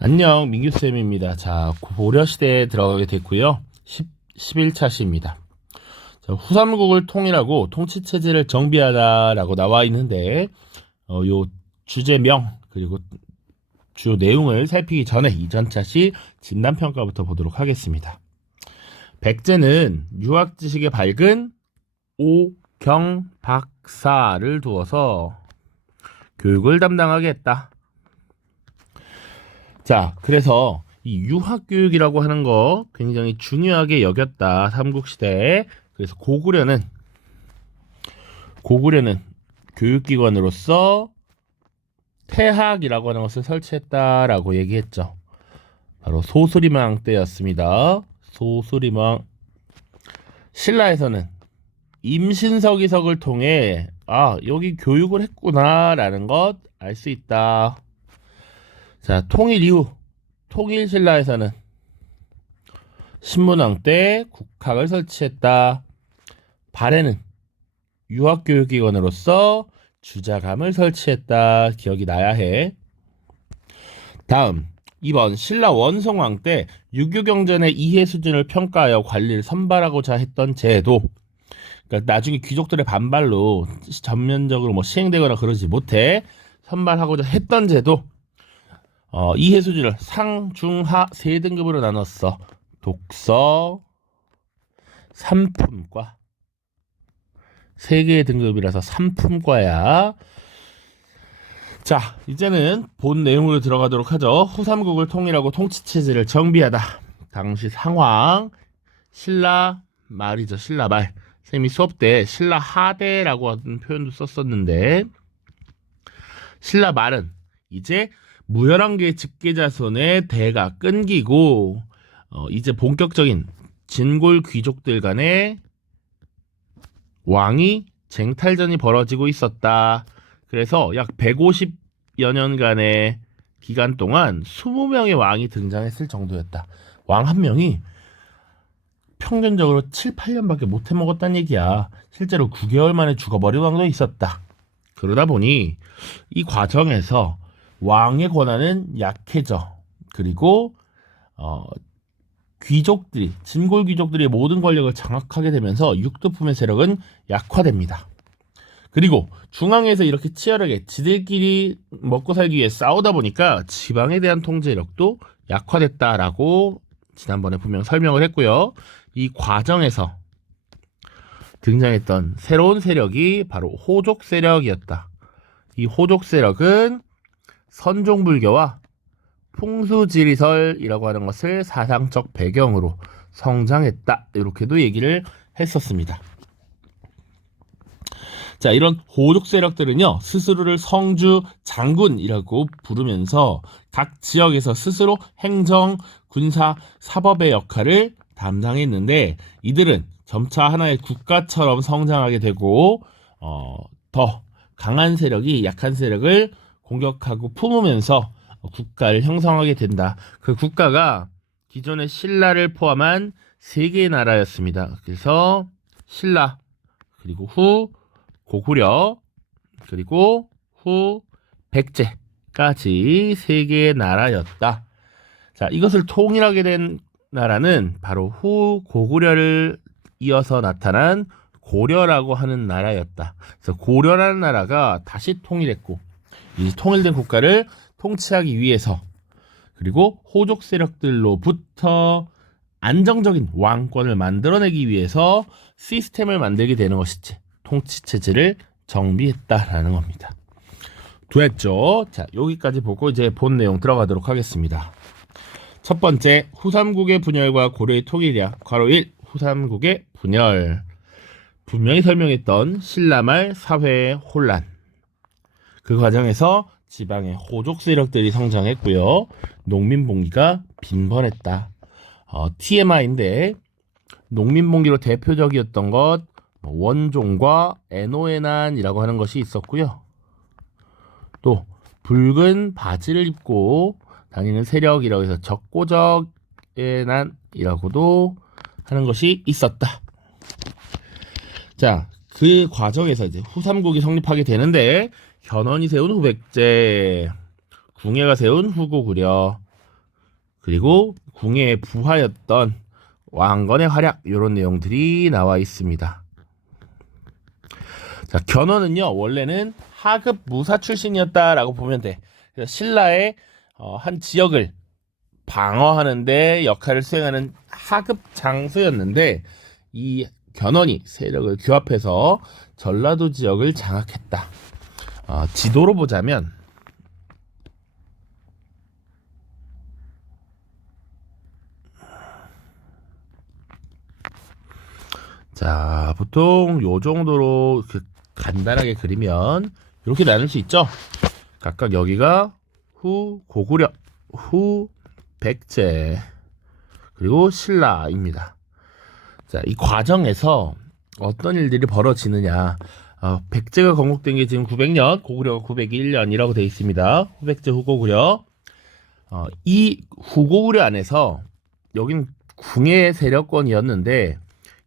안녕, 민규쌤입니다. 자, 고려시대에 들어가게 됐고요. 11차 시입니다. 자, 후삼국을 통일하고 통치체제를 정비하다라고 나와 있는데, 요 주제명, 그리고 주요 내용을 살피기 전에 이전차 시 진단평가부터 보도록 하겠습니다. 백제는 유학 지식에 밝은 오경 박사를 두어서 교육을 담당하게 했다. 자, 그래서 이 유학교육이라고 하는 거 굉장히 중요하게 여겼다. 삼국시대에. 그래서 고구려는 교육기관으로서 태학이라고 하는 것을 설치했다라고 얘기했죠. 바로 소수리망 때였습니다. 소수리망. 신라에서는 임신서기석을 통해 여기 교육을 했구나라는 것 알 수 있다. 자, 통일 이후 통일신라에서는 신문왕 때 국학을 설치했다. 발해는 유학교육기관으로서 주자감을 설치했다. 기억이 나야 해. 다음 2번 신라 원성왕 때 유교경전의 이해 수준을 평가하여 관리를 선발하고자 했던 제도. 그러니까 나중에 귀족들의 반발로 전면적으로 시행되거나 그러지 못해 선발하고자 했던 제도. 이해 수준을 상, 중, 하 세 등급으로 나눴어. 독서, 삼품과. 세 개의 등급이라서 삼품과야. 자, 이제는 본 내용으로 들어가도록 하죠. 후삼국을 통일하고 통치체제를 정비하다. 당시 상황, 신라 말이죠. 신라 말. 쌤이 수업 때 신라 하대라고 하는 표현도 썼었는데, 신라 말은 이제 무열왕계의 직계자손의 대가 끊기고 이제 본격적인 진골 귀족들 간의 왕위 쟁탈전이 벌어지고 있었다. 그래서 약 150여 년간의 기간 동안 20명의 왕이 등장했을 정도였다. 왕 한 명이 평균적으로 7, 8년밖에 못 해먹었다는 얘기야. 실제로 9개월 만에 죽어버린 왕도 있었다. 그러다 보니 이 과정에서 왕의 권한은 약해져. 그리고 귀족들이, 진골 귀족들이 모든 권력을 장악하게 되면서 육두품의 세력은 약화됩니다. 그리고 중앙에서 이렇게 치열하게 지들끼리 먹고 살기 위해 싸우다 보니까 지방에 대한 통제력도 약화됐다라고 지난번에 분명 설명을 했고요. 이 과정에서 등장했던 새로운 세력이 바로 호족 세력이었다. 이 호족 세력은 선종불교와 풍수지리설이라고 하는 것을 사상적 배경으로 성장했다. 이렇게도 얘기를 했었습니다. 자, 이런 호족 세력들은요, 스스로를 성주 장군이라고 부르면서 각 지역에서 스스로 행정, 군사, 사법의 역할을 담당했는데, 이들은 점차 하나의 국가처럼 성장하게 되고 더 강한 세력이 약한 세력을 공격하고 품으면서 국가를 형성하게 된다. 그 국가가 기존의 신라를 포함한 3개의 나라였습니다. 그래서 신라, 그리고 후 고구려, 그리고 후 백제까지 3개의 나라였다. 자, 이것을 통일하게 된 나라는 바로 후 고구려를 이어서 나타난 고려라고 하는 나라였다. 그래서 고려라는 나라가 다시 통일했고, 이 통일된 국가를 통치하기 위해서, 그리고 호족 세력들로부터 안정적인 왕권을 만들어내기 위해서 시스템을 만들게 되는 것이지, 통치 체제를 정비했다라는 겁니다. 됐죠? 자, 여기까지 보고 이제 본 내용 들어가도록 하겠습니다. 첫 번째, 후삼국의 분열과 고려의 통일이야. 괄호 1, 후삼국의 분열. 분명히 설명했던 신라말 사회의 혼란. 그 과정에서 지방의 호족 세력들이 성장했고요. 농민봉기가 빈번했다. TMI인데 농민봉기로 대표적이었던 것 원종과 애노애난이라고 하는 것이 있었고요. 또 붉은 바지를 입고 다니는 세력이라고 해서 적고적애난이라고도 하는 것이 있었다. 자, 그 과정에서 이제 후삼국이 성립하게 되는데, 현원이 세운 후백제, 궁예가 세운 후고구려, 그리고 궁예의 부하였던 왕건의 활약 이런 내용들이 나와 있습니다. 자, 견훤은요 원래는 하급 무사 출신이었다라고 보면 돼. 그래서 신라의 한 지역을 방어하는데 역할을 수행하는 하급 장수였는데 이 견훤이 세력을 규합해서 전라도 지역을 장악했다. 지도로 보자면 자, 보통 요 정도로 간단하게 그리면 이렇게 나눌 수 있죠. 각각 여기가 후 고구려, 후 백제, 그리고 신라입니다. 자, 이 과정에서 어떤 일들이 벌어지느냐. 백제가 건국된 게 지금 900년, 고구려가 901년이라고 되어 있습니다. 후백제, 후고구려. 이 후고구려 안에서 여긴 궁예 세력권이었는데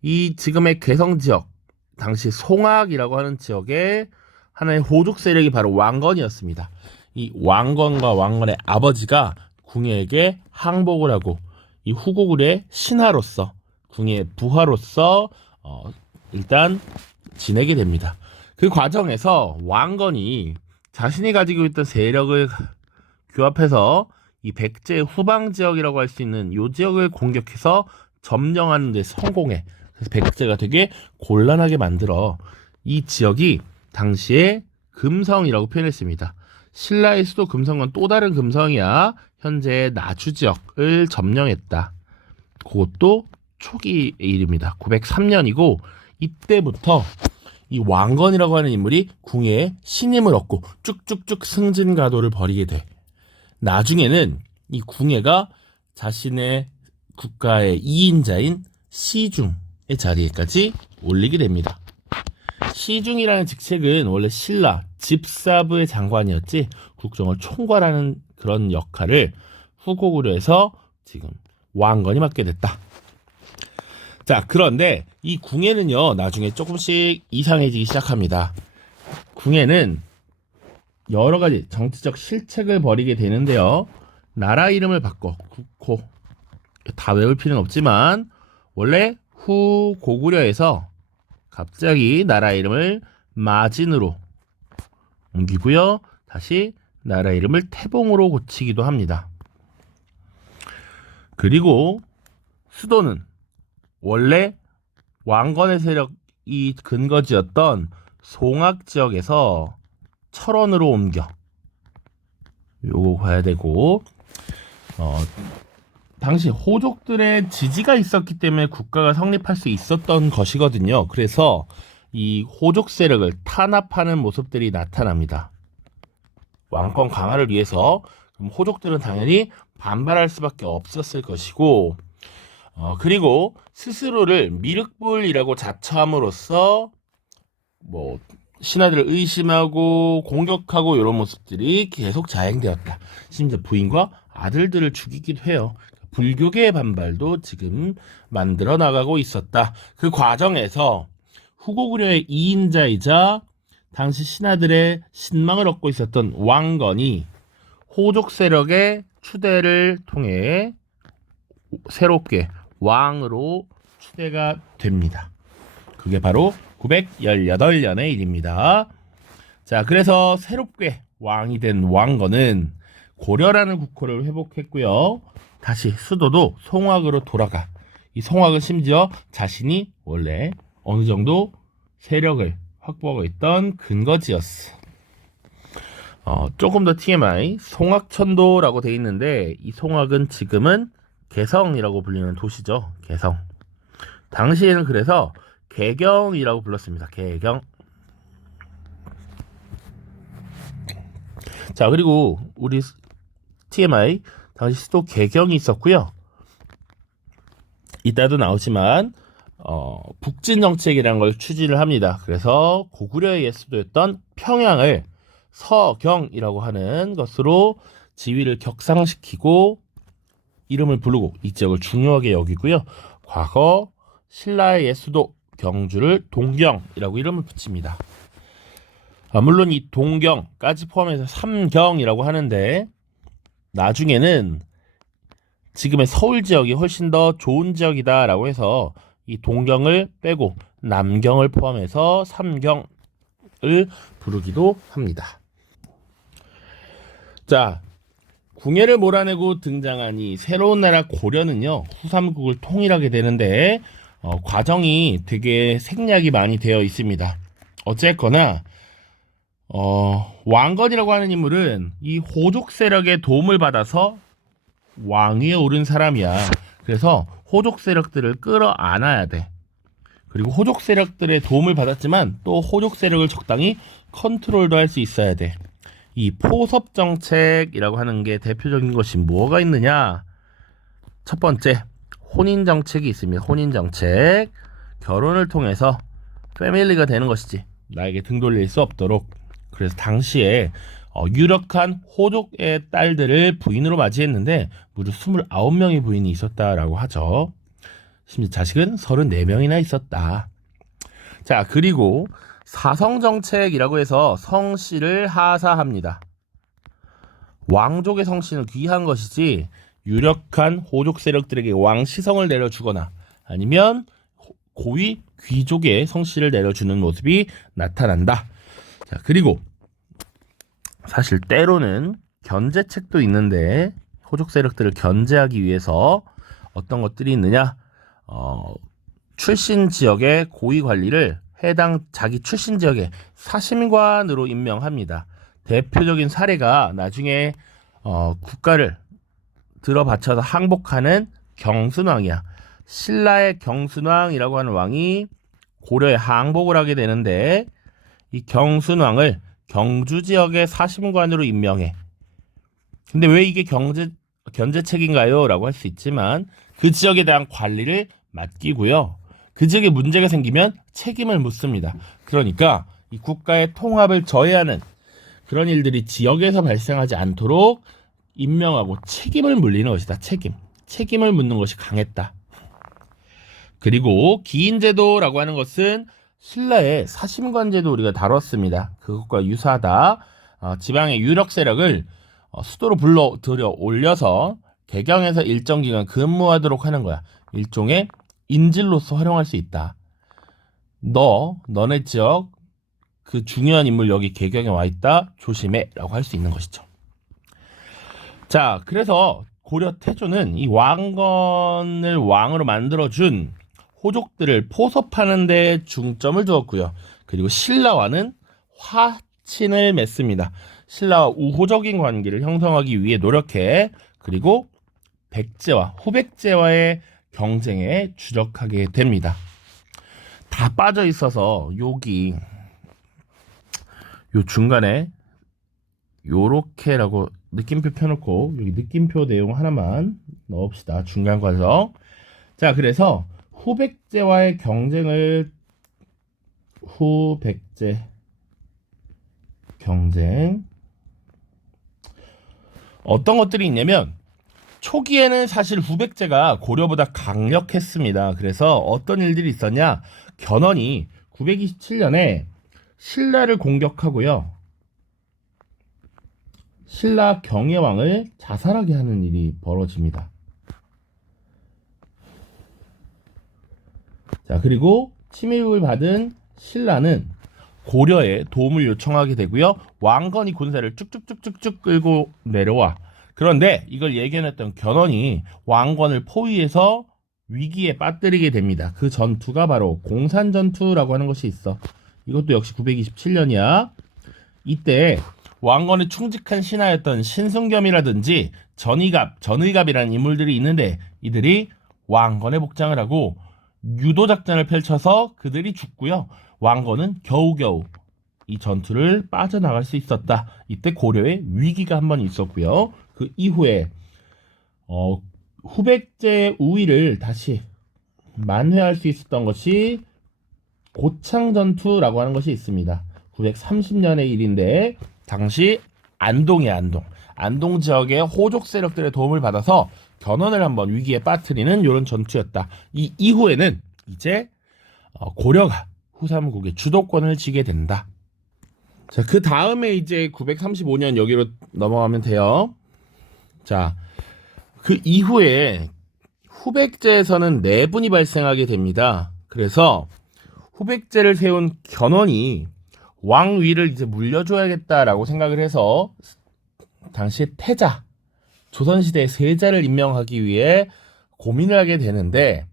이 지금의 개성 지역, 당시 송악이라고 하는 지역의 하나의 호족 세력이 바로 왕건이었습니다. 이 왕건과 왕건의 아버지가 궁예에게 항복을 하고 이 후고구려의 신하로서 궁예의 부하로서 일단 지내게 됩니다. 그 과정에서 왕건이 자신이 가지고 있던 세력을 규합해서 이 백제 후방 지역이라고 할 수 있는 이 지역을 공격해서 점령하는 데 성공해. 그래서 백제가 되게 곤란하게 만들어 이 지역이 당시에 금성이라고 표현했습니다. 신라의 수도 금성은 또 다른 금성이야. 현재 나주 지역을 점령했다. 그것도 초기의 일입니다. 903년이고 이때부터 이 왕건이라고 하는 인물이 궁예에 신임을 얻고 쭉쭉쭉 승진가도를 벌이게 돼. 나중에는 이 궁예가 자신의 국가의 2인자인 시중의 자리에까지 올리게 됩니다. 시중이라는 직책은 원래 신라 집사부의 장관이었지 국정을 총괄하는 그런 역할을 후고구려에서 지금 왕건이 맡게 됐다. 자, 그런데 이 궁예는요 나중에 조금씩 이상해지기 시작합니다. 궁예는 여러 가지 정치적 실책을 벌이게 되는데요. 나라 이름을 바꿔 국호, 다 외울 필요는 없지만 원래 후고구려에서 갑자기 나라 이름을 마진으로 옮기고요. 다시 나라 이름을 태봉으로 고치기도 합니다. 그리고 수도는 원래 왕건의 세력이 근거지였던 송악 지역에서 철원으로 옮겨. 요거 봐야 되고 당시 호족들의 지지가 있었기 때문에 국가가 성립할 수 있었던 것이거든요. 그래서 이 호족 세력을 탄압하는 모습들이 나타납니다. 왕권 강화를 위해서 그럼 호족들은 당연히 반발할 수밖에 없었을 것이고 그리고 스스로를 미륵불이라고 자처함으로써 뭐 신하들을 의심하고 공격하고 이런 모습들이 계속 자행되었다. 심지어 부인과 아들들을 죽이기도 해요. 불교계의 반발도 지금 만들어 나가고 있었다. 그 과정에서 후고구려의 2인자이자 당시 신하들의 신망을 얻고 있었던 왕건이 호족 세력의 추대를 통해 새롭게 왕으로 추대가 됩니다. 그게 바로 918년의 일입니다. 자, 그래서 새롭게 왕이 된 왕건은 고려라는 국호를 회복했고요. 다시 수도도 송악으로 돌아가. 이 송악은 심지어 자신이 원래 어느 정도 세력을 확보하고 있던 근거지였어. 조금 더 TMI, 송악천도라고 돼 있는데 이 송악은 지금은 개성이라고 불리는 도시죠. 개성. 당시에는 그래서 개경이라고 불렀습니다. 개경. 자, 그리고 우리 TMI 당시 수도 개경이 있었고요. 이따도 나오지만 북진 정책이라는 걸 추진을 합니다. 그래서 고구려의 옛 수도였던 평양을 서경이라고 하는 것으로 지위를 격상시키고 이름을 부르고 이 지역을 중요하게 여기고요. 과거 신라의 옛 수도 경주를 동경이라고 이름을 붙입니다. 물론 이 동경까지 포함해서 삼경이라고 하는데 나중에는 지금의 서울 지역이 훨씬 더 좋은 지역이다라고 해서 이 동경을 빼고 남경을 포함해서 삼경을 부르기도 합니다. 자, 궁예를 몰아내고 등장한 이 새로운 나라 고려는요, 후삼국을 통일하게 되는데 과정이 되게 생략이 많이 되어 있습니다. 어쨌거나 왕건이라고 하는 인물은 이 호족 세력의 도움을 받아서 왕위에 오른 사람이야. 그래서 호족 세력들을 끌어안아야 돼. 그리고 호족 세력들의 도움을 받았지만 또 호족 세력을 적당히 컨트롤도 할 수 있어야 돼. 이 포섭 정책이라고 하는 게 대표적인 것이 뭐가 있느냐? 첫 번째, 혼인 정책이 있습니다. 혼인 정책. 결혼을 통해서 패밀리가 되는 것이지. 나에게 등 돌릴 수 없도록. 그래서 당시에 유력한 호족의 딸들을 부인으로 맞이했는데 무려 29명의 부인이 있었다라고 하죠. 심지어 자식은 34명이나 있었다. 자, 그리고 사성정책이라고 해서 성씨를 하사합니다. 왕족의 성씨는 귀한 것이지 유력한 호족 세력들에게 왕시성을 내려주거나 아니면 고위 귀족의 성씨를 내려주는 모습이 나타난다. 자, 그리고 사실 때로는 견제책도 있는데 호족 세력들을 견제하기 위해서 어떤 것들이 있느냐? 출신 지역의 고위 관리를 해당 자기 출신 지역의 사심관으로 임명합니다. 대표적인 사례가 나중에 국가를 들어바쳐서 항복하는 경순왕이야. 신라의 경순왕이라고 하는 왕이 고려에 항복을 하게 되는데 이 경순왕을 경주 지역의 사심관으로 임명해. 근데 왜 이게 견제책인가요? 라고 할 수 있지만 그 지역에 대한 관리를 맡기고요. 그 지역에 문제가 생기면 책임을 묻습니다. 그러니까 이 국가의 통합을 저해하는 그런 일들이 지역에서 발생하지 않도록 임명하고 책임을 물리는 것이다. 책임을 묻는 것이 강했다. 그리고 기인제도라고 하는 것은 신라의 사심관제도 우리가 다뤘습니다. 그것과 유사하다. 지방의 유력 세력을 수도로 불러들여 올려서 개경에서 일정 기간 근무하도록 하는 거야. 일종의 인질로서 활용할 수 있다. 너네 지역 그 중요한 인물 여기 개경에 와 있다. 조심해. 라고 할 수 있는 것이죠. 자, 그래서 고려 태조는 이 왕건을 왕으로 만들어준 호족들을 포섭하는 데 중점을 두었고요. 그리고 신라와는 화친을 맺습니다. 신라와 우호적인 관계를 형성하기 위해 노력해. 그리고 백제와 후백제와의 경쟁에 주력하게 됩니다. 다 빠져 있어서 여기 요 중간에 요렇게라고 느낌표 펴놓고 여기 느낌표 내용 하나만 넣읍시다. 중간 과정. 자, 그래서 후백제와의 경쟁을 후백제 경쟁 어떤 것들이 있냐면 초기에는 사실 후백제가 고려보다 강력했습니다. 그래서 어떤 일들이 있었냐? 견훤이 927년에 신라를 공격하고요. 신라 경혜왕을 자살하게 하는 일이 벌어집니다. 자, 그리고 침입을 받은 신라는 고려에 도움을 요청하게 되고요. 왕건이 군사를 쭉쭉쭉쭉쭉 끌고 내려와. 그런데 이걸 예견했던 견훤이 왕건을 포위해서 위기에 빠뜨리게 됩니다. 그 전투가 바로 공산전투라고 하는 것이 있어. 이것도 역시 927년이야. 이때 왕건에 충직한 신하였던 신승겸이라든지 전의갑이라는 인물들이 있는데 이들이 왕건에 복장을 하고 유도 작전을 펼쳐서 그들이 죽고요. 왕건은 겨우겨우 이 전투를 빠져나갈 수 있었다. 이때 고려에 위기가 한 번 있었고요. 그 이후에 후백제의 우위를 다시 만회할 수 있었던 것이 고창전투라고 하는 것이 있습니다. 930년의 일인데 당시 안동 지역의 호족 세력들의 도움을 받아서 견훤을 한번 위기에 빠뜨리는 이런 전투였다. 이 이후에는 이제 고려가 후삼국의 주도권을 쥐게 된다. 자, 그 다음에 이제 935년 여기로 넘어가면 돼요. 자, 그 이후에 후백제에서는 내분이 발생하게 됩니다. 그래서 후백제를 세운 견훤이 왕위를 이제 물려줘야겠다라고 생각을 해서 당시 태자, 조선시대의 세자를 임명하기 위해 고민을 하게 되는데,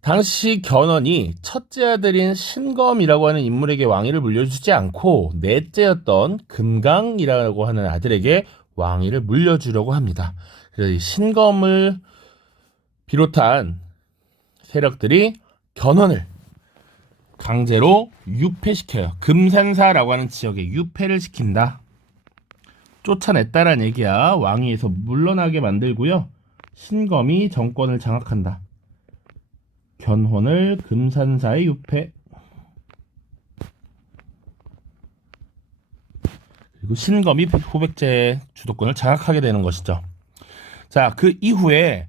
당시 견훤이 첫째 아들인 신검이라고 하는 인물에게 왕위를 물려주지 않고 넷째였던 금강이라고 하는 아들에게 왕위를 물려주려고 합니다. 그래서 이 신검을 비롯한 세력들이 견훤을 강제로 유폐시켜요. 금산사라고 하는 지역에 유폐를 시킨다. 쫓아냈다란 얘기야. 왕위에서 물러나게 만들고요. 신검이 정권을 장악한다. 견훤을 금산사에 유폐. 그리고 신검이 후백제의 주도권을 장악하게 되는 것이죠. 자, 그 이후에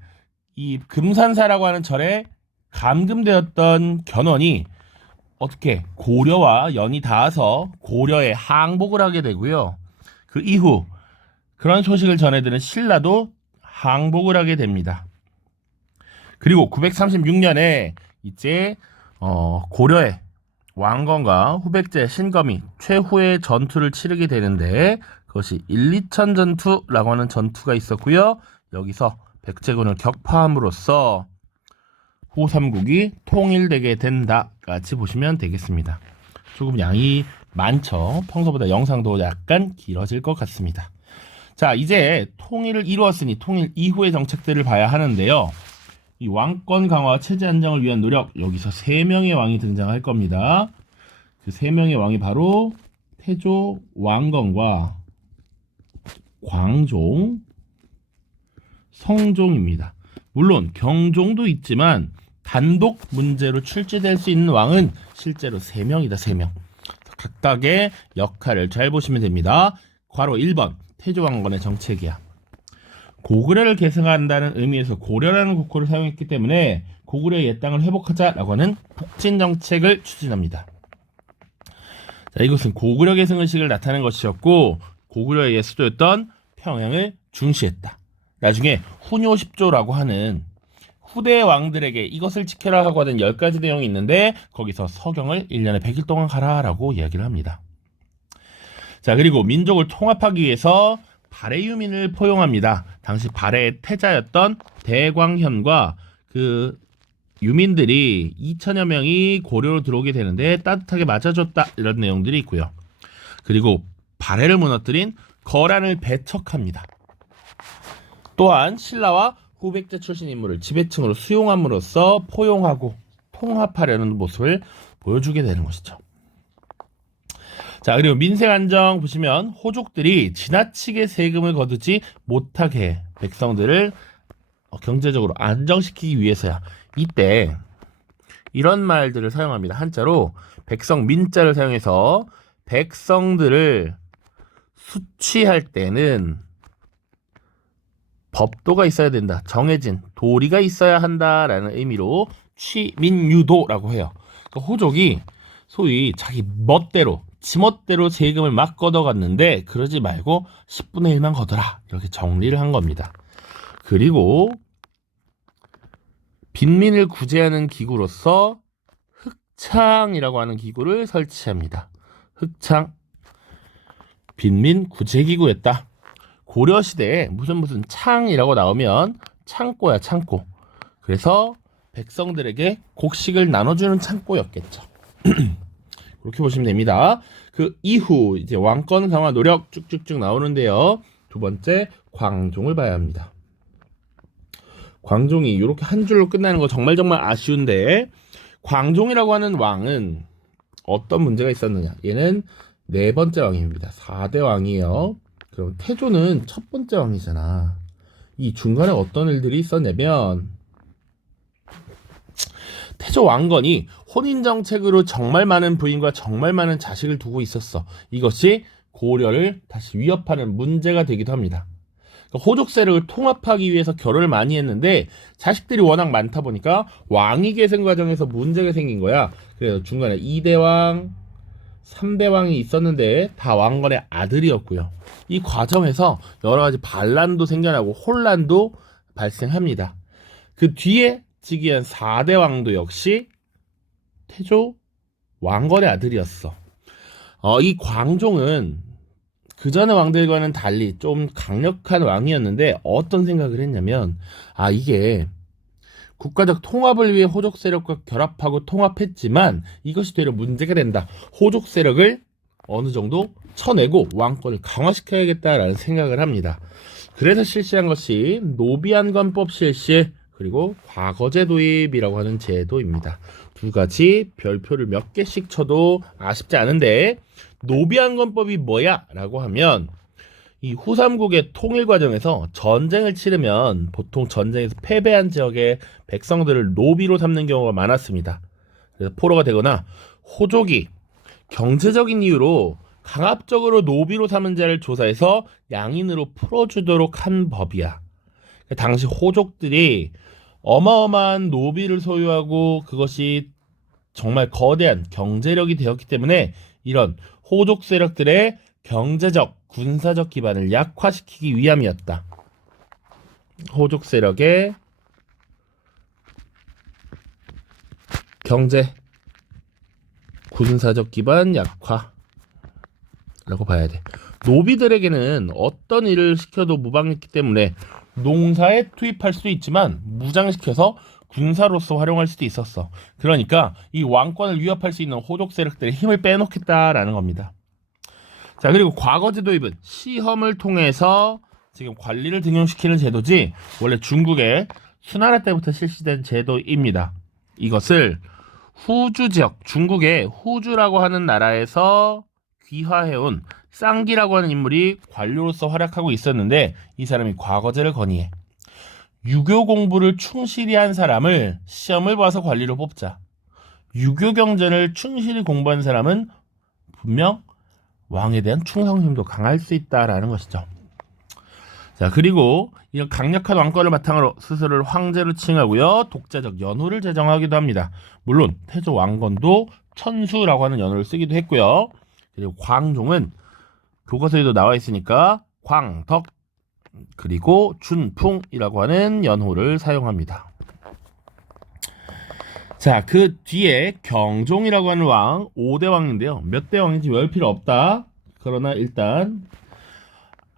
이 금산사라고 하는 절에 감금되었던 견훤이 어떻게 고려와 연이 닿아서 고려에 항복을 하게 되고요. 그 이후 그런 소식을 전해드는 신라도 항복을 하게 됩니다. 그리고 936년에 이제 고려의 왕건과 후백제 신검이 최후의 전투를 치르게 되는데, 그것이 일리천 전투라고 하는 전투가 있었고요. 여기서 백제군을 격파함으로써 후삼국이 통일되게 된다 같이 보시면 되겠습니다. 조금 양이 많죠. 평소보다 영상도 약간 길어질 것 같습니다. 자, 이제 통일을 이루었으니 통일 이후의 정책들을 봐야 하는데요. 이 왕권 강화, 체제 안정을 위한 노력, 여기서 3명의 왕이 등장할 겁니다. 그 3명의 왕이 바로 태조 왕건과 광종, 성종입니다. 물론 경종도 있지만 단독 문제로 출제될 수 있는 왕은 실제로 3명이다. 3명. 각각의 역할을 잘 보시면 됩니다. 괄호 1번 태조왕건의 정책이야. 고구려를 계승한다는 의미에서 고려라는 국호를 사용했기 때문에 고구려의 옛 땅을 회복하자라고 하는 북진 정책을 추진합니다. 자, 이것은 고구려 계승 의식을 나타낸 것이었고, 고구려의 옛 수도였던 평양을 중시했다. 나중에 훈요10조라고 하는 후대 왕들에게 이것을 지켜라 하고 하는 10가지 내용이 있는데, 거기서 서경을 1년에 100일 동안 가라라고 이야기를 합니다. 자, 그리고 민족을 통합하기 위해서 발해 유민을 포용합니다. 당시 발해의 태자였던 대광현과 그 유민들이 2천여 명이 고려로 들어오게 되는데 따뜻하게 맞아줬다, 이런 내용들이 있고요. 그리고 발해를 무너뜨린 거란을 배척합니다. 또한 신라와 후백제 출신 인물을 지배층으로 수용함으로써 포용하고 통합하려는 모습을 보여주게 되는 것이죠. 자, 그리고 민생 안정 보시면 호족들이 지나치게 세금을 거두지 못하게 백성들을 경제적으로 안정시키기 위해서야. 이때 이런 말들을 사용합니다. 한자로 백성 민자를 사용해서 백성들을 수취할 때는 법도가 있어야 된다. 정해진 도리가 있어야 한다라는 의미로 취민유도라고 해요. 그러니까 호족이 소위 자기 멋대로 지멋대로 세금을 막 걷어갔는데 그러지 말고 10분의 1만 걷어라, 이렇게 정리를 한 겁니다. 그리고 빈민을 구제하는 기구로서 흑창이라고 하는 기구를 설치합니다. 흑창, 빈민 구제기구였다. 고려시대에 무슨 창이라고 나오면 창고야, 창고. 그래서 백성들에게 곡식을 나눠주는 창고였겠죠. 그렇게 보시면 됩니다. 그 이후 이제 왕권 강화 노력 쭉쭉쭉 나오는데요. 두 번째, 광종을 봐야 합니다. 광종이 이렇게 한 줄로 끝나는 거 정말 아쉬운데, 광종이라고 하는 왕은 어떤 문제가 있었느냐. 얘는 4번째 왕입니다. 4대 왕이에요. 그럼 태조는 첫 번째 왕이잖아. 이 중간에 어떤 일들이 있었냐면, 태조 왕건이 혼인정책으로 정말 많은 부인과 정말 많은 자식을 두고 있었어. 이것이 고려를 다시 위협하는 문제가 되기도 합니다. 그러니까 호족 세력을 통합하기 위해서 결혼을 많이 했는데 자식들이 워낙 많다 보니까 왕위 계승 과정에서 문제가 생긴 거야. 그래서 중간에 2대 왕, 3대 왕이 있었는데 다 왕건의 아들이었고요. 이 과정에서 여러 가지 반란도 생겨나고 혼란도 발생합니다. 그 뒤에 즉위한 4대 왕도 역시 태조 왕건의 아들이었어. 이 광종은 그 전의 왕들과는 달리 좀 강력한 왕이었는데 어떤 생각을 했냐면 이게 국가적 통합을 위해 호족 세력과 결합하고 통합했지만 이것이 되려 문제가 된다. 호족 세력을 어느 정도 쳐내고 왕권을 강화시켜야겠다라는 생각을 합니다. 그래서 실시한 것이 노비안건법 실시 그리고 과거제 도입이라고 하는 제도입니다. 두 가지 별표를 몇 개씩 쳐도 아쉽지 않은데 노비안건법이 뭐야? 라고 하면 이 후삼국의 통일 과정에서 전쟁을 치르면 보통 전쟁에서 패배한 지역의 백성들을 노비로 삼는 경우가 많았습니다. 그래서 포로가 되거나 호족이 경제적인 이유로 강압적으로 노비로 삼은 자를 조사해서 양인으로 풀어주도록 한 법이야. 당시 호족들이 어마어마한 노비를 소유하고 그것이 정말 거대한 경제력이 되었기 때문에 이런 호족 세력들의 경제적, 군사적 기반을 약화시키기 위함이었다. 호족 세력의 경제, 군사적 기반 약화라고 봐야 돼. 노비들에게는 어떤 일을 시켜도 무방했기 때문에 농사에 투입할 수도 있지만 무장시켜서 군사로서 활용할 수도 있었어. 그러니까 이 왕권을 위협할 수 있는 호족 세력들의 힘을 빼놓겠다라는 겁니다. 자, 그리고 과거제 도입은 시험을 통해서 지금 관리를 등용시키는 제도지 원래 중국의 수나라 때부터 실시된 제도입니다. 이것을 후주 지역, 중국의 후주라고 하는 나라에서 귀화해온 쌍기라고 하는 인물이 관료로서 활약하고 있었는데 이 사람이 과거제를 건의해. 유교 공부를 충실히 한 사람을 시험을 봐서 관리로 뽑자. 유교 경전을 충실히 공부한 사람은 분명 왕에 대한 충성심도 강할 수 있다라는 것이죠. 자, 그리고 이런 강력한 왕권을 바탕으로 스스로를 황제로 칭하고요. 독자적 연호를 제정하기도 합니다. 물론 태조 왕건도 천수라고 하는 연호를 쓰기도 했고요. 그리고 광종은 교과서에도 나와 있으니까 광덕 그리고 준풍이라고 하는 연호를 사용합니다. 자, 그 뒤에 경종이라고 하는 왕 5대 왕인데요. 몇 대 왕인지 외울 필요 없다. 그러나 일단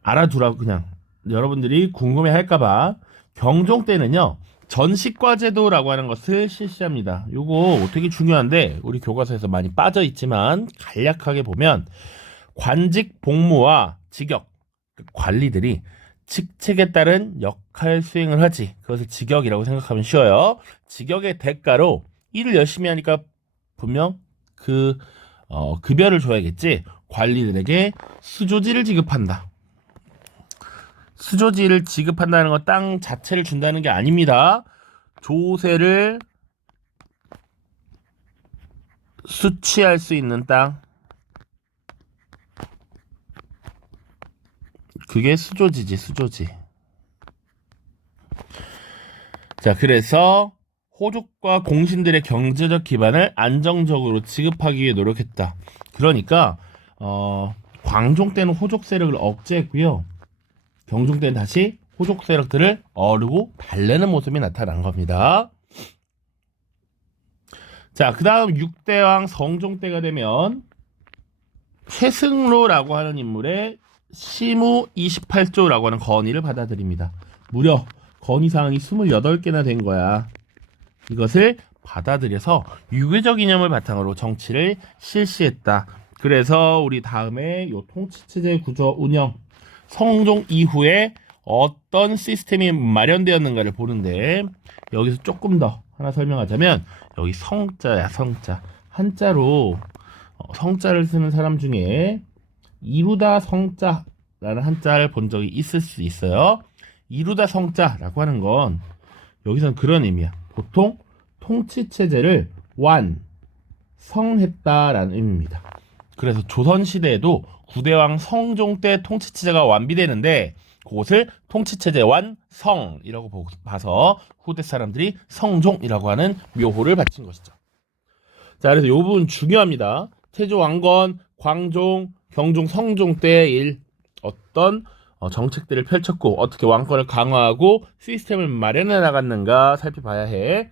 알아두라고 그냥 여러분들이 궁금해 할까봐 경종 때는요. 전식과 제도라고 하는 것을 실시합니다. 요거 되게 중요한데 우리 교과서에서 많이 빠져 있지만 간략하게 보면 관직 복무와 직역 관리들이 직책에 따른 역할 수행을 하지. 그것을 직역이라고 생각하면 쉬워요. 직역의 대가로 일을 열심히 하니까 분명 급여를 줘야겠지. 관리들에게 수조지를 지급한다. 수조지를 지급한다는 건 땅 자체를 준다는 게 아닙니다. 조세를 수취할 수 있는 땅. 그게 수조지지, 수조지. 자, 그래서 호족과 공신들의 경제적 기반을 안정적으로 지급하기 위해 노력했다. 그러니까 광종 때는 호족 세력을 억제했고요. 경종 때는 다시 호족 세력들을 어르고 달래는 모습이 나타난 겁니다. 자, 그 다음 6대왕 성종 때가 되면 최승로라고 하는 인물의 시무 28조라고 하는 건의를 받아들입니다. 무려 건의사항이 28개나 된 거야. 이것을 받아들여서 유교적 이념을 바탕으로 정치를 실시했다. 그래서 우리 다음에 요 통치체제 구조 운영 성종 이후에 어떤 시스템이 마련되었는가를 보는데 여기서 조금 더 하나 설명하자면 여기 성자야, 성자. 한자로 성자를 쓰는 사람 중에 이루다 성자라는 한자를 본 적이 있을 수 있어요. 이루다 성자라고 하는 건 여기서는 그런 의미야. 보통 통치체제를 완성했다라는 의미입니다. 그래서 조선시대에도 9대왕 성종 때 통치체제가 완비되는데 그것을 통치체제 완성이라고 봐서 후대 사람들이 성종이라고 하는 묘호를 바친 것이죠. 자, 그래서 이 부분 중요합니다. 태조 왕건, 광종, 경종, 성종 때의 일 어떤 정책들을 펼쳤고 어떻게 왕권을 강화하고 시스템을 마련해 나갔는가 살펴봐야 해.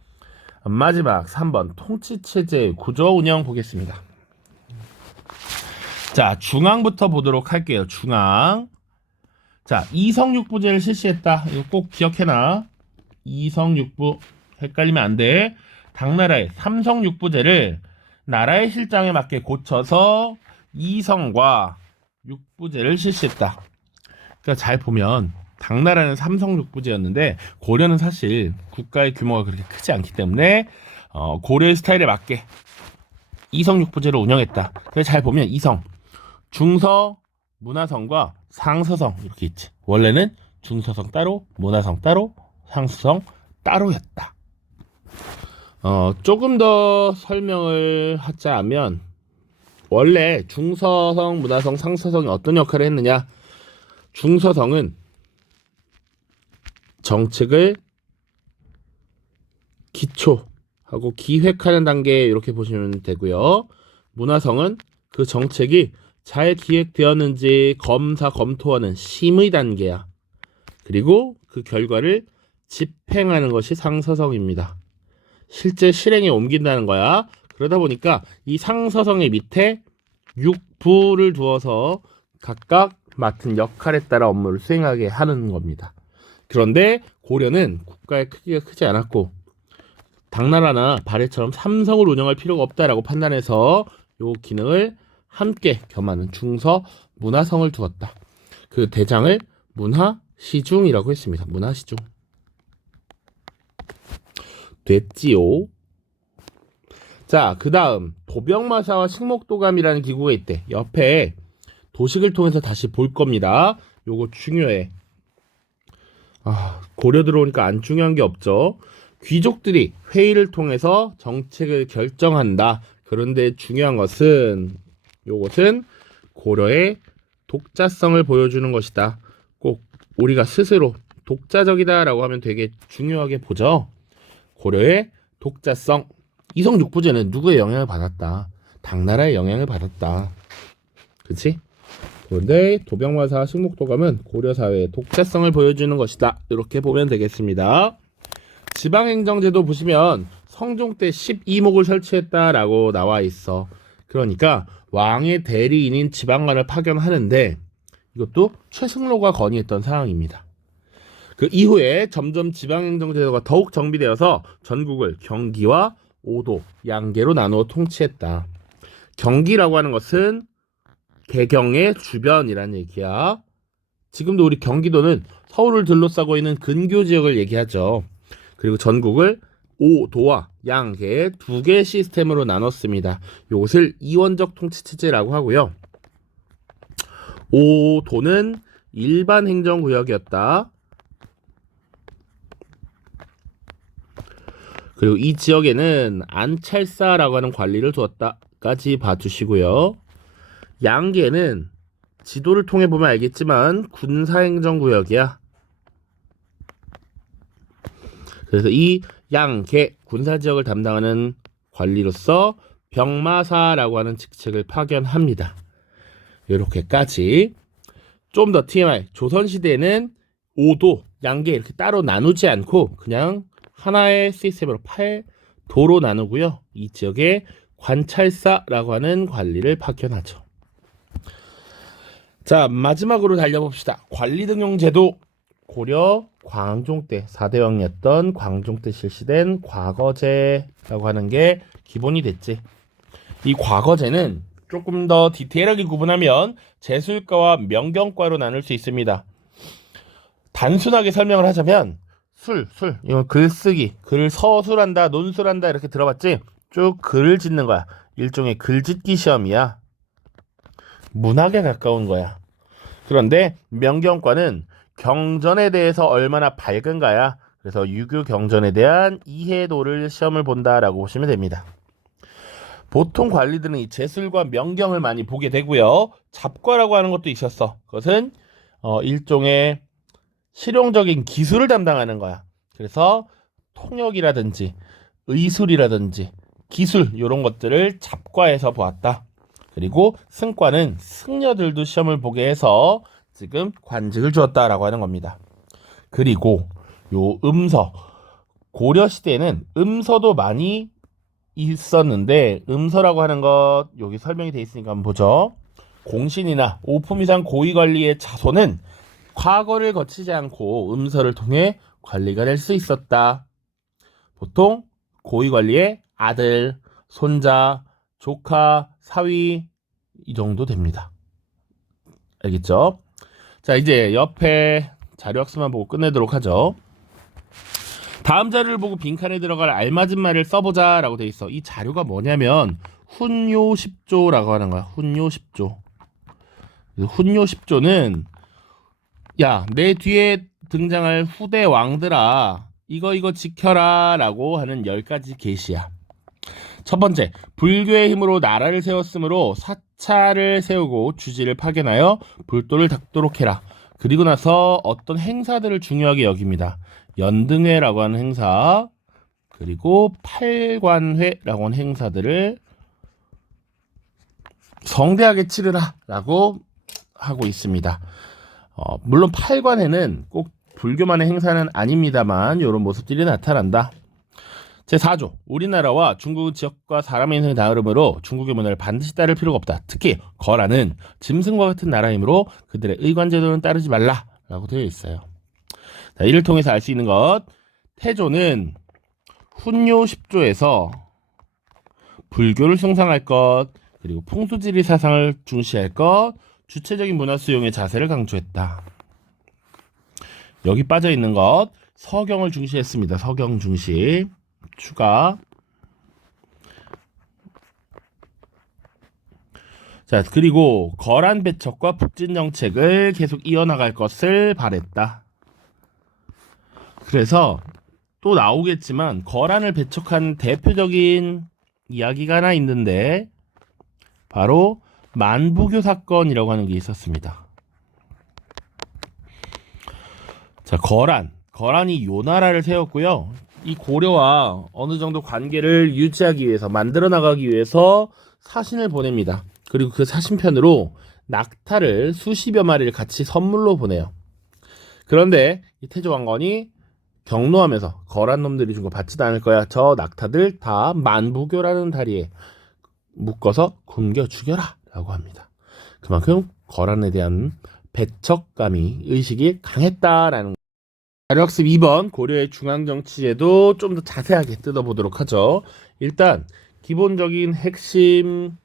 마지막 3번 통치체제 구조 운영 보겠습니다. 자, 중앙부터 보도록 할게요. 중앙. 자, 이성육부제를 실시했다. 이거 꼭 기억해놔. 이성육부 헷갈리면 안 돼. 당나라의 삼성육부제를 나라의 실정에 맞게 고쳐서 이성과 육부제를 실시했다. 그러니까 잘 보면 당나라는 삼성육부제였는데 고려는 사실 국가의 규모가 그렇게 크지 않기 때문에 고려의 스타일에 맞게 이성육부제를 운영했다. 그래서 잘 보면 이성, 중서, 문화성과 상서성 이렇게 있지. 원래는 중서성 따로, 문화성 따로, 상서성 따로였다. 조금 더 설명을 하자면 원래 중서성, 문화성, 상서성이 어떤 역할을 했느냐. 중서성은 정책을 기초하고 기획하는 단계 이렇게 보시면 되고요. 문화성은 그 정책이 잘 기획되었는지 검사 검토하는 심의 단계야. 그리고 그 결과를 집행하는 것이 상서성입니다. 실제 실행에 옮긴다는 거야. 그러다 보니까 이 상서성의 밑에 6부를 두어서 각각 맡은 역할에 따라 업무를 수행하게 하는 겁니다. 그런데 고려는 국가의 크기가 크지 않았고 당나라나 발해처럼 삼성을 운영할 필요가 없다라고 판단해서 이 기능을 함께 겸하는 중서 문화성을 두었다. 그 대장을 문화시중이라고 했습니다. 문화시중. 됐지요. 자, 그 다음 도병마사와 식목도감이라는 기구가 있대. 옆에 도식을 통해서 다시 볼 겁니다. 요거 중요해. 고려 들어오니까 안 중요한 게 없죠. 귀족들이 회의를 통해서 정책을 결정한다. 그런데 중요한 것은 요것은 고려의 독자성을 보여주는 것이다. 꼭 우리가 스스로 독자적이다 라고 하면 되게 중요하게 보죠. 고려의 독자성. 이성육부제는 누구의 영향을 받았다? 당나라의 영향을 받았다. 그치? 그런데 도병마사 식목도감은 고려사회의 독자성을 보여주는 것이다. 이렇게 보면 되겠습니다. 지방행정제도 보시면 성종 때 12목을 설치했다라고 나와 있어. 그러니까 왕의 대리인인 지방관을 파견하는데 이것도 최승로가 건의했던 사항입니다. 그 이후에 점점 지방행정제도가 더욱 정비되어서 전국을 경기와 오도, 양계로 나누어 통치했다. 경기라고 하는 것은 개경의 주변이란 얘기야. 지금도 우리 경기도는 서울을 둘러싸고 있는 근교 지역을 얘기하죠. 그리고 전국을 오도와 양계 두 개의 시스템으로 나눴습니다. 이것을 이원적 통치체제라고 하고요. 오도는 일반 행정구역이었다. 그리고 이 지역에는 안찰사라고 하는 관리를 두었다까지 봐주시고요. 양계는 지도를 통해 보면 알겠지만 군사행정구역이야. 그래서 이 양계 군사지역을 담당하는 관리로서 병마사라고 하는 직책을 파견합니다. 이렇게까지. 좀 더 TMI. 조선시대에는 오도, 양계 이렇게 따로 나누지 않고 그냥 하나의 시스템으로 8도로 나누고요. 이 지역에 관찰사라고 하는 관리를 파견하죠. 자, 마지막으로 달려봅시다. 관리등용제도. 고려 광종 때 4대 왕이었던 광종 때 실시된 과거제라고 하는 게 기본이 됐지. 이 과거제는 조금 더 디테일하게 구분하면 제술과와 명경과로 나눌 수 있습니다. 단순하게 설명을 하자면 이건 글쓰기, 글 서술한다, 논술한다 이렇게 들어봤지? 쭉 글을 짓는 거야. 일종의 글짓기 시험이야. 문학에 가까운 거야. 그런데 명경과는 경전에 대해서 얼마나 밝은가야. 그래서 유교 경전에 대한 이해도를 시험을 본다라고 보시면 됩니다. 보통 관리들은 이 제술과 명경을 많이 보게 되고요. 잡과라고 하는 것도 있었어. 그것은 일종의 실용적인 기술을 담당하는 거야. 그래서 통역이라든지 의술이라든지 기술 이런 것들을 잡과에서 보았다. 그리고 승과는 승려들도 시험을 보게 해서 지금 관직을 주었다라고 하는 겁니다. 그리고 요 음서, 고려시대에는 음서도 많이 있었는데 음서라고 하는 것 여기 설명이 되어 있으니까 한번 보죠. 공신이나 5품 이상 고위관리의 자손은 과거를 거치지 않고 음서를 통해 관리가 될 수 있었다. 보통 고위관리의 아들, 손자, 조카, 사위 이 정도 됩니다. 알겠죠? 자, 이제 옆에 자료학습만 보고 끝내도록 하죠. 다음 자료를 보고 빈칸에 들어갈 알맞은 말을 써보자 라고 돼 있어. 이 자료가 뭐냐면 훈요10조라고 하는 거야. 훈요10조. 훈요10조는 야, 내 뒤에 등장할 후대 왕들아 이거 지켜라 라고 하는 10가지 계시야. 첫 번째, 불교의 힘으로 나라를 세웠으므로 사찰을 세우고 주지를 파견하여 불도를 닦도록 해라. 그리고 나서 어떤 행사들을 중요하게 여깁니다. 연등회라고 하는 행사, 그리고 팔관회라고 하는 행사들을 성대하게 치르라 라고 하고 있습니다. 물론 팔관회는 꼭 불교만의 행사는 아닙니다만 이런 모습들이 나타난다. 제4조, 우리나라와 중국은 지역과 사람의 인생이 다르므로 중국의 문화를 반드시 따를 필요가 없다. 특히 거란은 짐승과 같은 나라이므로 그들의 의관제도는 따르지 말라 라고 되어 있어요. 자, 이를 통해서 알 수 있는 것, 태조는 훈요 10조에서 불교를 숭상할 것, 그리고 풍수지리 사상을 중시할 것, 주체적인 문화 수용의 자세를 강조했다. 여기 빠져 있는 것, 서경을 중시했습니다. 서경 중시. 추가. 자, 그리고 거란 배척과 북진 정책을 계속 이어나갈 것을 바랬다. 그래서 또 나오겠지만 거란을 배척한 대표적인 이야기가 하나 있는데 바로 만부교 사건이라고 하는 게 있었습니다. 자, 거란이 요 나라를 세웠고요. 이 고려와 어느 정도 관계를 유지하기 위해서, 만들어 나가기 위해서 사신을 보냅니다. 그리고 그 사신편으로 낙타를 수십여 마리를 같이 선물로 보내요. 그런데 이 태조 왕건이 경로하면서 거란 놈들이 준 거 받지도 않을 거야. 저 낙타들 다 만부교라는 다리에 묶어서 굶겨 죽여라 라고 합니다. 그만큼 거란에 대한 배척감이, 의식이 강했다라는 거예요. 자료학습 2번, 고려의 중앙정치제도 좀 더 자세하게 뜯어보도록 하죠. 일단 기본적인 핵심이라고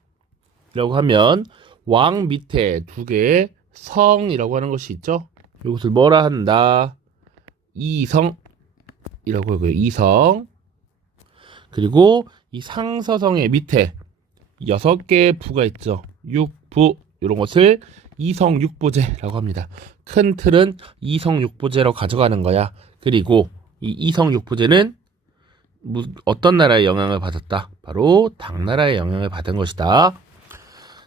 하면 왕 밑에 두 개의 성이라고 하는 것이 있죠. 이것을 뭐라 한다? 이성이라고 하고요. 이성. 그리고 이 상서성의 밑에 6개의 부가 있죠. 육부, 이런 것을 이성육부제라고 합니다. 큰 틀은 이성육부제로 가져가는 거야. 그리고 이 이성육부제는 어떤 나라의 영향을 받았다? 바로 당나라의 영향을 받은 것이다.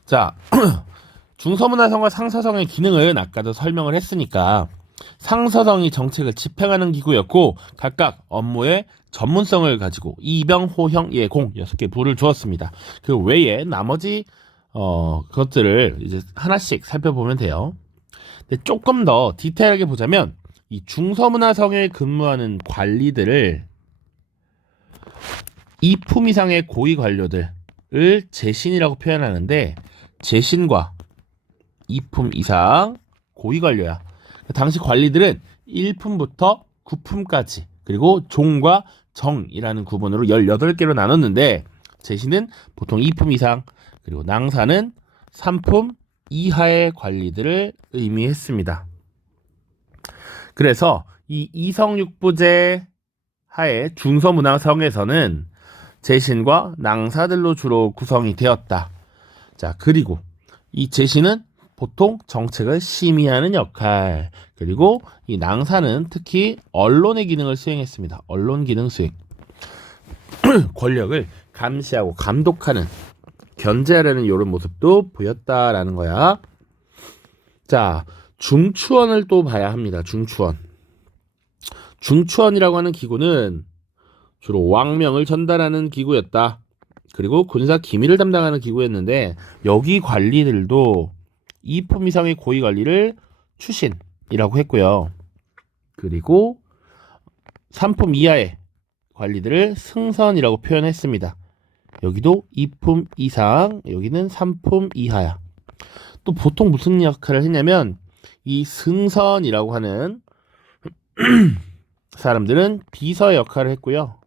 자, 중서문화성과 상서성의 기능은 아까도 설명을 했으니까 상서성이 정책을 집행하는 기구였고 각각 업무의 전문성을 가지고 이병, 호형, 예공 6개 부를 주었습니다. 그 외에 나머지 그것들을 이제 하나씩 살펴보면 돼요. 근데 조금 더 디테일하게 보자면 이 중서문화성에 근무하는 관리들을 2품 이상의 고위 관료들을 제신이라고 표현하는데 제신과 2품 이상 고위 관료야. 당시 관리들은 1품부터 9품까지 그리고 종과 정이라는 구분으로 18개로 나눴는데 제신은 보통 2품 이상 그리고 낭사는 3품 이하의 관리들을 의미했습니다. 그래서 이 이성육부제 하에 중서문화성에서는 제신과 낭사들로 주로 구성이 되었다. 자, 그리고 이 제신은 보통 정책을 심의하는 역할, 그리고 이 낭사는 특히 언론의 기능을 수행했습니다. 언론 기능 수행. 권력을 감시하고 감독하는, 견제하려는 이런 모습도 보였다라는 거야. 자, 중추원을 또 봐야 합니다. 중추원이라고 하는 기구는 주로 왕명을 전달하는 기구였다. 그리고 군사 기밀을 담당하는 기구였는데 여기 관리들도 2품 이상의 고위 관리를 추신이라고 했고요. 그리고 삼품 이하의 관리들을 승선이라고 표현했습니다. 여기도 2품 이상, 여기는 3품 이하야. 또 보통 무슨 역할을 했냐면 이 승선이라고 하는 사람들은 비서의 역할을 했고요.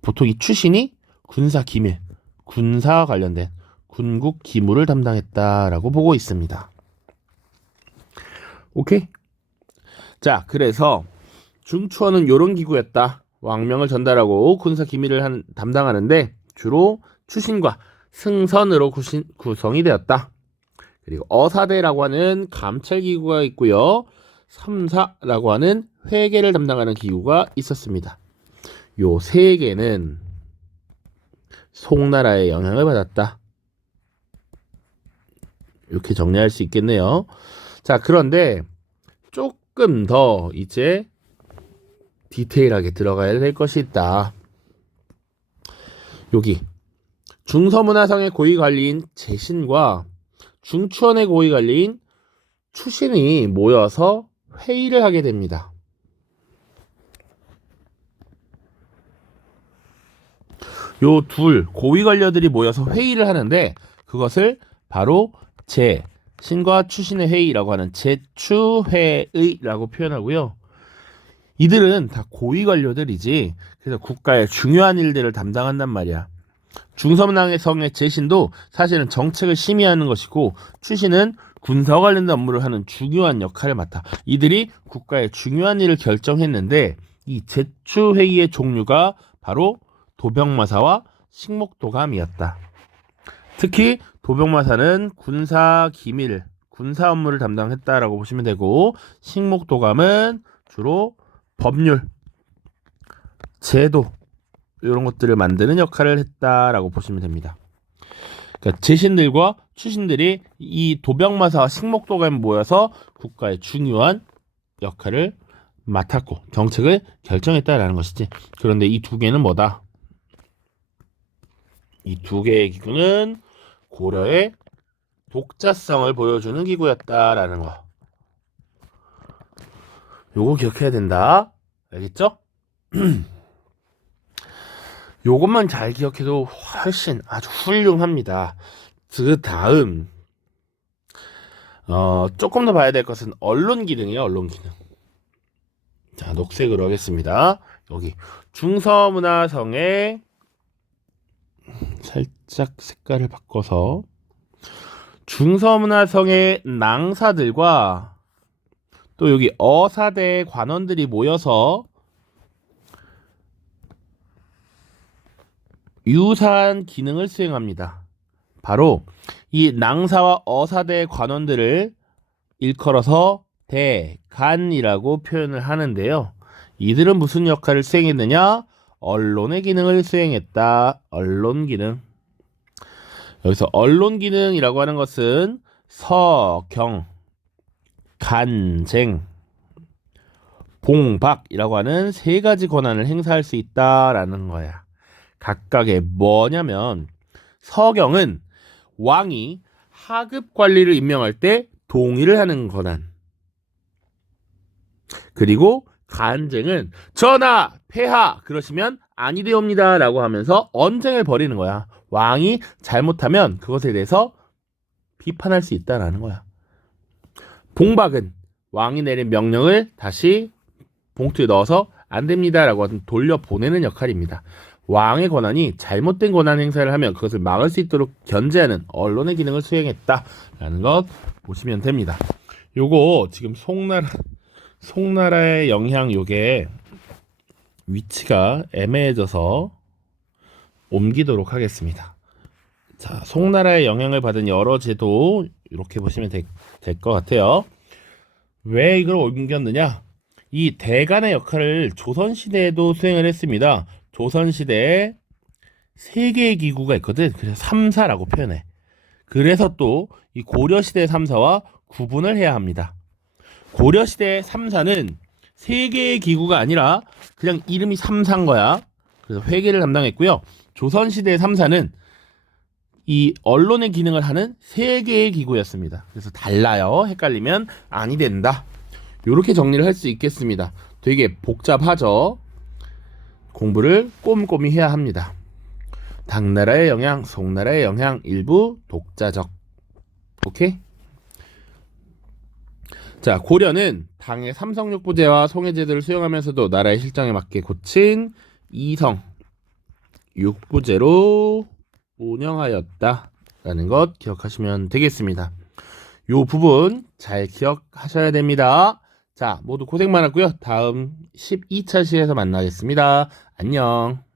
보통 이 추신이 군사 기밀, 군사와 관련된 군국 기물을 담당했다라고 보고 있습니다. 오케이? 자, 그래서 중추원은 이런 기구였다. 왕명을 전달하고 군사 기밀을 담당하는데 주로 추신과 승선으로 구성이 되었다. 그리고 어사대라고 하는 감찰 기구가 있고요. 삼사라고 하는 회계를 담당하는 기구가 있었습니다. 요 세 개는 송나라의 영향을 받았다. 이렇게 정리할 수 있겠네요. 자, 그런데 조금 더 이제 디테일하게 들어가야 될 것이 있다. 여기 중서문화성의 고위관리인 제신과 중추원의 고위관리인 추신이 모여서 회의를 하게 됩니다. 요 둘 고위관료들이 모여서 회의를 하는데 그것을 바로 제신과 추신의 회의라고 하는 제추회의라고 표현하고요. 이들은 다 고위관료들이지 그래서 국가의 중요한 일들을 담당한단 말이야. 중서문화성의 제신도 사실은 정책을 심의하는 것이고 추신은 군사와 관련된 업무를 하는 중요한 역할을 맡아. 이들이 국가의 중요한 일을 결정했는데 이 제추회의의 종류가 바로 도병마사와 식목도감이었다. 특히 도병마사는 군사 기밀, 군사 업무를 담당했다라고 보시면 되고 식목도감은 주로 법률, 제도 이런 것들을 만드는 역할을 했다라고 보시면 됩니다. 그러니까 제신들과 추신들이 이 도병마사와 식목도감에 모여서 국가의 중요한 역할을 맡았고 정책을 결정했다라는 것이지. 그런데 이 두 개는 뭐다? 이 두 개의 기구는 고려의 독자성을 보여주는 기구였다라는 거. 요거 기억해야 된다. 알겠죠? 요것만 잘 기억해도 훨씬 아주 훌륭합니다. 그 다음 조금 더 봐야 될 것은 언론 기능이에요. 언론 기능. 자, 녹색으로 하겠습니다. 여기 중서문화성의 살짝 색깔을 바꿔서 중서문화성의 낭사들과 또 여기 어사대 관원들이 모여서 유사한 기능을 수행합니다. 바로 이 낭사와 어사대 관원들을 일컬어서 대간이라고 표현을 하는데요. 이들은 무슨 역할을 수행했느냐? 언론의 기능을 수행했다. 언론 기능. 여기서 언론 기능이라고 하는 것은 서경, 간쟁, 봉박이라고 하는 세 가지 권한을 행사할 수 있다라는 거야. 각각의 뭐냐면 서경은 왕이 하급 관리를 임명할 때 동의를 하는 권한. 그리고 간쟁은 전하, 폐하 그러시면 아니되옵니다 라고 하면서 언쟁을 벌이는 거야. 왕이 잘못하면 그것에 대해서 비판할 수 있다라는 거야. 봉박은 왕이 내린 명령을 다시 봉투에 넣어서 안 됩니다 라고 돌려보내는 역할입니다. 왕의 권한이 잘못된 권한 행사를 하면 그것을 막을 수 있도록 견제하는 언론의 기능을 수행했다라는 것 보시면 됩니다. 요거 지금 송나라의 영향 요게 위치가 애매해져서 옮기도록 하겠습니다. 자, 송나라의 영향을 받은 여러 제도 이렇게 보시면 될 것 같아요. 왜 이걸 옮겼느냐? 이 대간의 역할을 조선시대에도 수행을 했습니다. 조선시대에 세 개의 기구가 있거든. 그래서 삼사라고 표현해. 그래서 또 이 고려시대 삼사와 구분을 해야 합니다. 고려시대 삼사는 세 개의 기구가 아니라 그냥 이름이 삼사인 거야. 그래서 회계를 담당했고요. 조선시대 삼사는 이 언론의 기능을 하는 세 개의 기구였습니다. 그래서 달라요. 헷갈리면 아니 된다. 이렇게 정리를 할 수 있겠습니다. 되게 복잡하죠. 공부를 꼼꼼히 해야 합니다. 당나라의 영향, 송나라의 영향, 일부 독자적. 오케이? 자, 고려는 당의 삼성육부제와 송해제도를 수용하면서도 나라의 실정에 맞게 고친 이성 육부제로 운영하였다라는 것 기억하시면 되겠습니다. 요 부분 잘 기억하셔야 됩니다. 자, 모두 고생 많았고요. 다음 12차 시에서 만나겠습니다. 안녕.